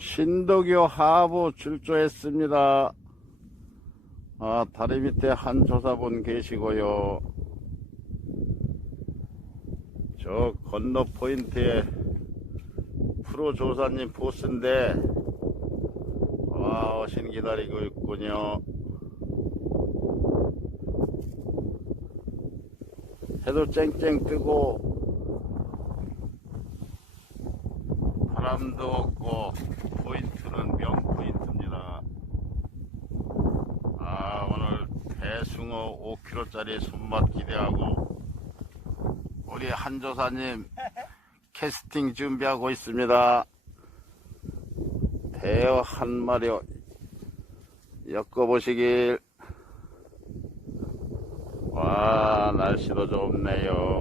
신도교 하부 출조했습니다. 아, 다리 밑에 한 조사분 계시고요. 저 건너 포인트에 프로 조사님 보스인데, 와, 어신 기다리고 있군요. 해도 쨍쨍 뜨고, 바람도 없고 포인트는 명포인트입니다. 아 오늘 대숭어 5kg짜리 손맛 기대하고 우리 한조사님 캐스팅 준비하고 있습니다. 대어 한 마리 엮어보시길 와 날씨도 좋네요.